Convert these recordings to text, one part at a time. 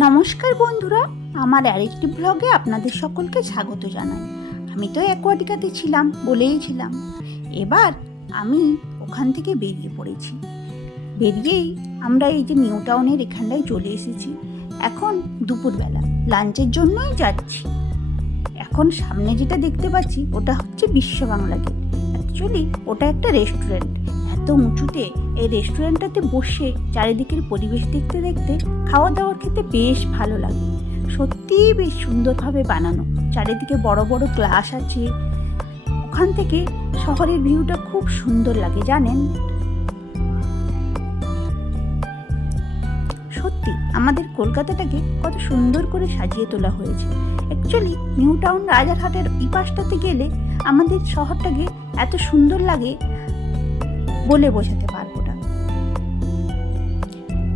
নমস্কার বন্ধুরা, আমার আরেকটি ব্লগে আপনাদের সকলকে স্বাগত জানাই। আমি তো অ্যাকোয়াটিকাতে ছিলাম বলেইছিলাম, এবার আমি ওখান থেকে বেরিয়ে পড়েছি। বেরিয়েই আমরা এই যে নিউ টাউনের এখানটায় চলে এসেছি। এখন দুপুরবেলা লাঞ্চের জন্যই যাচ্ছি। এখন সামনে যেটা দেখতে পাচ্ছি ওটা হচ্ছে বিশ্ব বাংলা গেট। অ্যাকচুয়ালি ওটা একটা রেস্টুরেন্ট। এত উঁচুতে এই রেস্টুরেন্টটাতে বসে চারিদিকের পরিবেশ দেখতে দেখতে খাওয়া দাওয়ার খেতে বেশ ভালো লাগে। সত্যিই বেশ সুন্দরভাবে বানানো, চারিদিকে বড় বড় গ্লাস আছে। ওখান থেকে শহরের ভিউটা খুব সুন্দর লাগে জানেন। সত্যি আমাদের কলকাতাটাকে কত সুন্দর করে সাজিয়ে তোলা হয়েছে। অ্যাকচুয়ালি নিউ টাউন রাজারহাটের এই পাশটাতে গেলে আমাদের শহরটাকে এত সুন্দর লাগে বলে বোঝাতে পারবো না।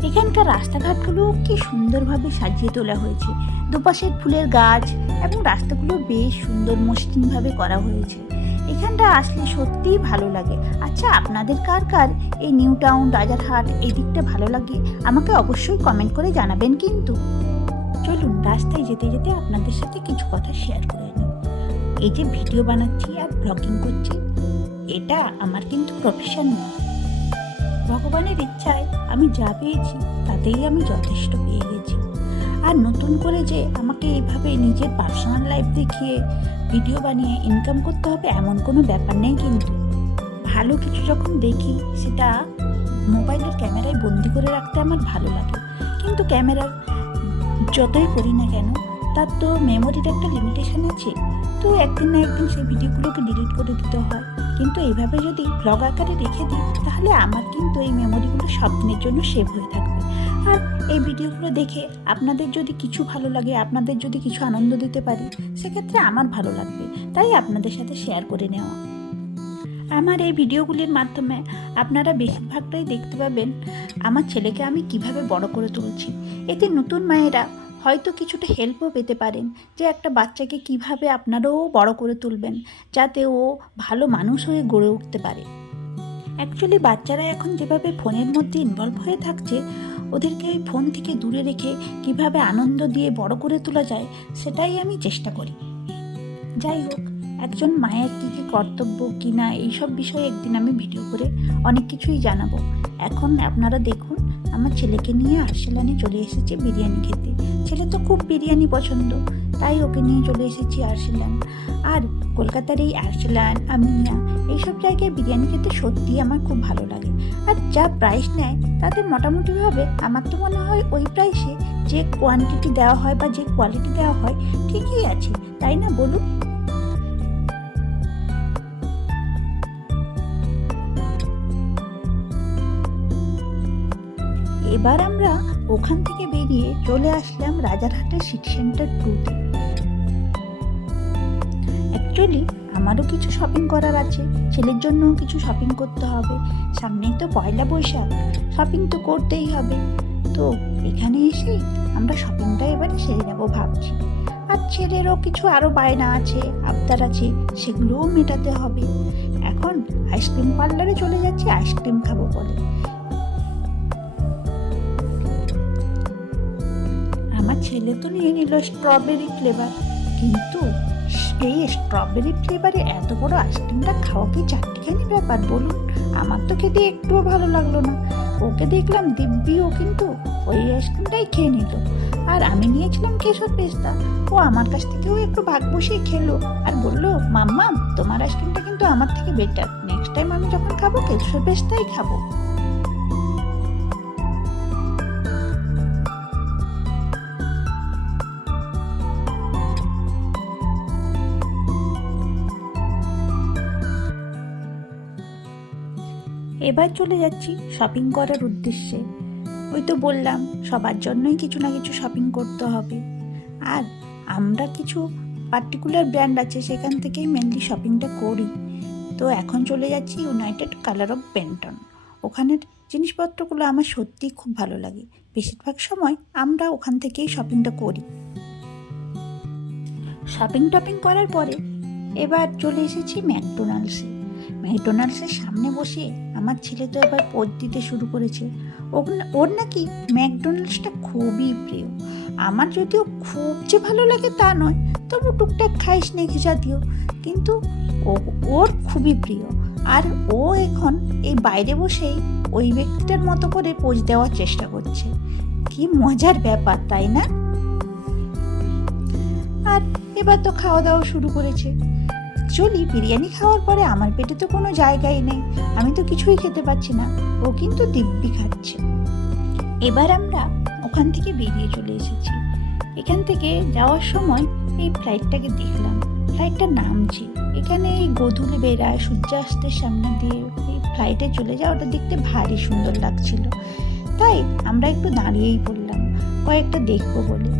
এখানকার রাস্তাঘাটগুলো কি সুন্দরভাবে সাজিয়ে তোলা হয়েছে। দুপাশের ফুলের গাছ এবং রাস্তাগুলো বেশ সুন্দর মসৃণভাবে করা হয়েছে। এখানটা আসলে সত্যিই ভালো লাগে। আচ্ছা, আপনাদের কার কার এই নিউ টাউন রাজারহাট এই দিকটা ভালো লাগে আমাকে অবশ্যই কমেন্ট করে জানাবেন। কিন্তু চলুন রাস্তায় যেতে যেতে আপনাদের সাথে কিছু কথা শেয়ার করে নিই। এই যে ভিডিও বানাচ্ছি আর ব্লগিং করছি, এটা আমার কিন্তু প্রফেশন নয়। ভগবানের ইচ্ছায় আমি যা পেয়েছি তাতেই আমি যথেষ্ট পেয়ে গেছি। আর নতুন করে যে আমাকে এইভাবে নিজের পার্সোনাল লাইফ দেখিয়ে ভিডিও বানিয়ে ইনকাম করতে হবে এমন কোনো ব্যাপার নেই। কিন্তু ভালো কিছু যখন দেখি সেটা মোবাইলের ক্যামেরায় বন্দি করে রাখতে আমার ভালো লাগে। কিন্তু ক্যামেরার যতই করি না কেন তার তো মেমোরির একটা লিমিটেশন আছে। তো একদিন না একদিন সেই ভিডিওগুলোকে ডিলিট করে দিতে হয়। কিন্তু এইভাবে যদি ব্লগ আকারে রেখে দিই তাহলে আমার কিন্তু এই মেমোরিগুলো সব দিনের জন্য সেভ হয়ে থাকবে। আর এই ভিডিওগুলো দেখে আপনাদের যদি কিছু ভালো লাগে, আপনাদের যদি কিছু আনন্দ দিতে পারি, সেক্ষেত্রে আমার ভালো লাগবে। তাই আপনাদের সাথে শেয়ার করে নেওয়া। আমার এই ভিডিওগুলির মাধ্যমে আপনারা বেশিরভাগটাই দেখতে পাবেন আমার ছেলেকে আমি কিভাবে বড় করে তুলছি। এতে নতুন মায়েরা হয়তো কিছুটা হেল্পও পেতে পারেন যে একটা বাচ্চাকে কিভাবে আপনারাও বড় করে তুলবেন যাতে ও ভালো মানুষ হয়ে গড়ে উঠতে পারে। অ্যাকচুয়ালি বাচ্চারা এখন যেভাবে ফোনের মধ্যে ইনভলভ হয়ে থাকছে, ওদেরকে এই ফোন থেকে দূরে রেখে কিভাবে আনন্দ দিয়ে বড় করে তোলা যায় সেটাই আমি চেষ্টা করি। যাই হোক, একজন মায়ের কী কী কর্তব্য কি না এইসব বিষয়ে একদিন আমি ভিডিও করে অনেক কিছুই জানাবো। এখন আপনারা দেখুন, আমার ছেলেকে নিয়ে আরসালানে চলে এসেছি বিরিয়ানি খেতে। ছেলে তো খুব বিরিয়ানি পছন্দ, তাই ওকে নিয়ে চলে এসেছি আরসালান। আর কলকাতার এই আরসালান, আমিনিয়া এইসব জায়গায় বিরিয়ানি খেতে সত্যিই আমার খুব ভালো লাগে। আর যা প্রাইস নেয় তাতে মোটামুটিভাবে আমার তো মনে হয় ওই প্রাইসে যে কোয়ান্টিটি দেওয়া হয় বা যে কোয়ালিটি দেওয়া হয় ঠিকই আছে, তাই না বলুন? এবার আমরা ওখান থেকে বেরিয়ে চলে আসলাম রাজারহাটের সিটি সেন্টার 2-তে। অ্যাকচুয়ালি আমারও কিছু শপিং করার আছে, ছেলের জন্যও কিছু শপিং করতে হবে। সামনেই তো পয়লা বৈশাখ, শপিং তো করতেই হবে। তো এখানে এসে আমরা শপিংটা এবারে সেরে নেবো ভাবছি। আর ছেলেরও কিছু আরও বায়না আছে, আবদার আছে, সেগুলোও মেটাতে হবে। এখন আইসক্রিম পার্লারে চলে যাচ্ছি আইসক্রিম খাবো বলে। আমার ছেলে তো নিয়ে নিল স্ট্রবেরি ফ্লেভার, কিন্তু এই স্ট্রবেরি ফ্লেভারে এত বড় আইসক্রিমটা খাওয়া কি চারটিখানি ব্যাপার বলুন? আমার তো খেতে একটুও ভালো লাগলো না। ওকে দেখলাম দিব্যিও কিন্তু ওই আইসক্রিমটাই খেয়ে নিল। আর আমি নিয়েছিলাম কেশর পেস্তা, ও আমার কাছ থেকেও একটু ভাগ বসিয়ে খেলো আর বললো, মাম্মা তোমার আইসক্রিমটা কিন্তু আমার থেকে বেটার, নেক্সট টাইম আমি যখন খাবো কেশর পেস্তাই খাবো। এবার চলে যাচ্ছি শপিং করার উদ্দেশ্যে। ওই তো বললাম সবার জন্যই কিছু না কিছু শপিং করতে হবে। আর আমরা কিছু পার্টিকুলার ব্র্যান্ড আছে সেখান থেকেই মেনলি শপিংটা করি। তো এখন চলে যাচ্ছি ইউনাইটেড কালার অফ বেন্টন। ওখানের জিনিসপত্রগুলো আমার সত্যিই খুব ভালো লাগে। বেশিরভাগ সময় আমরা ওখান থেকেই শপিংটা করি। শপিং টপিং করার পরে এবার চলে এসেছি ম্যাকডোনাল্ডসে। ম্যাকডোনাল্ডসের সামনে বসে আমার ছেলে তো এবার পোজ দিতে শুরু করেছে। ওর নাকি ম্যাকডোনাল্ডসটা খুবই প্রিয়। আমার যদিও খুব যে ভালো লাগে তা নয়, তবু টুকটাক খাই স্নেক জাতীয়, কিন্তু ওর খুবই প্রিয়। আর ও এখন এই বাইরে বসেই ওই ব্যক্তিটার মতো করে পোজ দেওয়ার চেষ্টা করছে। কি মজার ব্যাপার, তাই না? আর এবার তো খাওয়া দাওয়া শুরু করেছে। অ্যাকচুয়ালি বিরিয়ানি খাওয়ার পরে আমার পেটে তো কোনো জায়গাই নেই, আমি তো কিছুই খেতে পাচ্ছি না। ও কিন্তু দিব্যি খাচ্ছে। এবার আমরা ওখান থেকে বেরিয়ে চলে এসেছি। এখান থেকে যাওয়ার সময় এই ফ্লাইটটাকে দেখলাম, ফ্লাইটটা নামছে। এখানে এই গোধূলি বেড়ায় সূর্যাস্তের সামনে দিয়ে এই ফ্লাইটে চলে যাওয়াটা দেখতে ভারী সুন্দর লাগছিল। তাই আমরা একটু দাঁড়িয়েই পড়লাম কয়েকটা দেখবো বলে।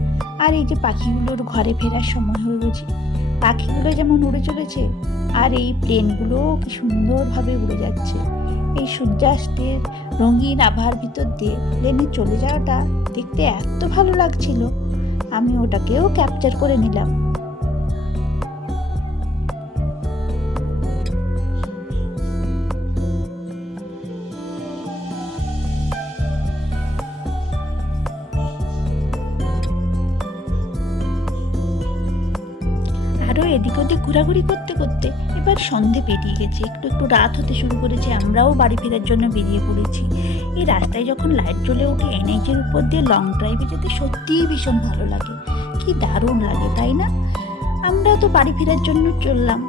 আর এই যে পাখিগুলোর ঘরে ফেরার সময় হয়ে গেছে, পাখিগুলো যেমন উড়ে চলেছে আর এই প্লেনগুলোও কি সুন্দরভাবে উড়ে যাচ্ছে। এই সূর্যাস্তের রঙিন আভার ভিতর দিয়ে প্লেনে চলে যাওয়াটা দেখতে এত ভালো লাগছিল, আমি ওটাকেও ক্যাপচার করে নিলাম। আরও এদিক ওদিক ঘোরাঘুরি করতে করতে এবার সন্ধে পেরিয়ে গেছে, একটু একটু রাত হতে শুরু করেছে। আমরাও বাড়ি ফেরার জন্য বেরিয়ে পড়েছি। এই রাস্তায় যখন লাইট জ্বলে ওঠে এনএইচের উপর দিয়ে লং ড্রাইভে যেতে সত্যিই ভীষণ ভালো লাগে, কি দারুণ লাগে, তাই না? আমরা তো বাড়ি ফেরার জন্য চললাম।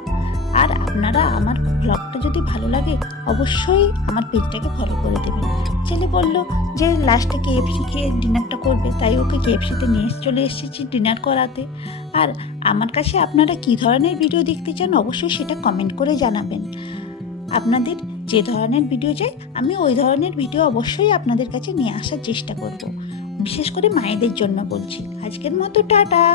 আর আপনারা আমার ব্লগটা যদি ভালো লাগে অবশ্যই আমার পেজটাকে ফলো করে দেবেন। ছেলে বলল যে লাস্টে কেএফসি খেয়ে ডিনারটা করবে, তাই ওকে কেএফসিতে নিয়ে চলে এসেছি ডিনার করাতে। আর আমার কাছে আপনারা কী ধরনের ভিডিও দেখতে চান অবশ্যই সেটা কমেন্ট করে জানাবেন। আপনাদের যে ধরনের ভিডিও চাই আমি ওই ধরনের ভিডিও অবশ্যই আপনাদের কাছে নিয়ে আসার চেষ্টা করব। বিশেষ করে মায়েদের জন্য বলছি। আজকের মতো টাটা।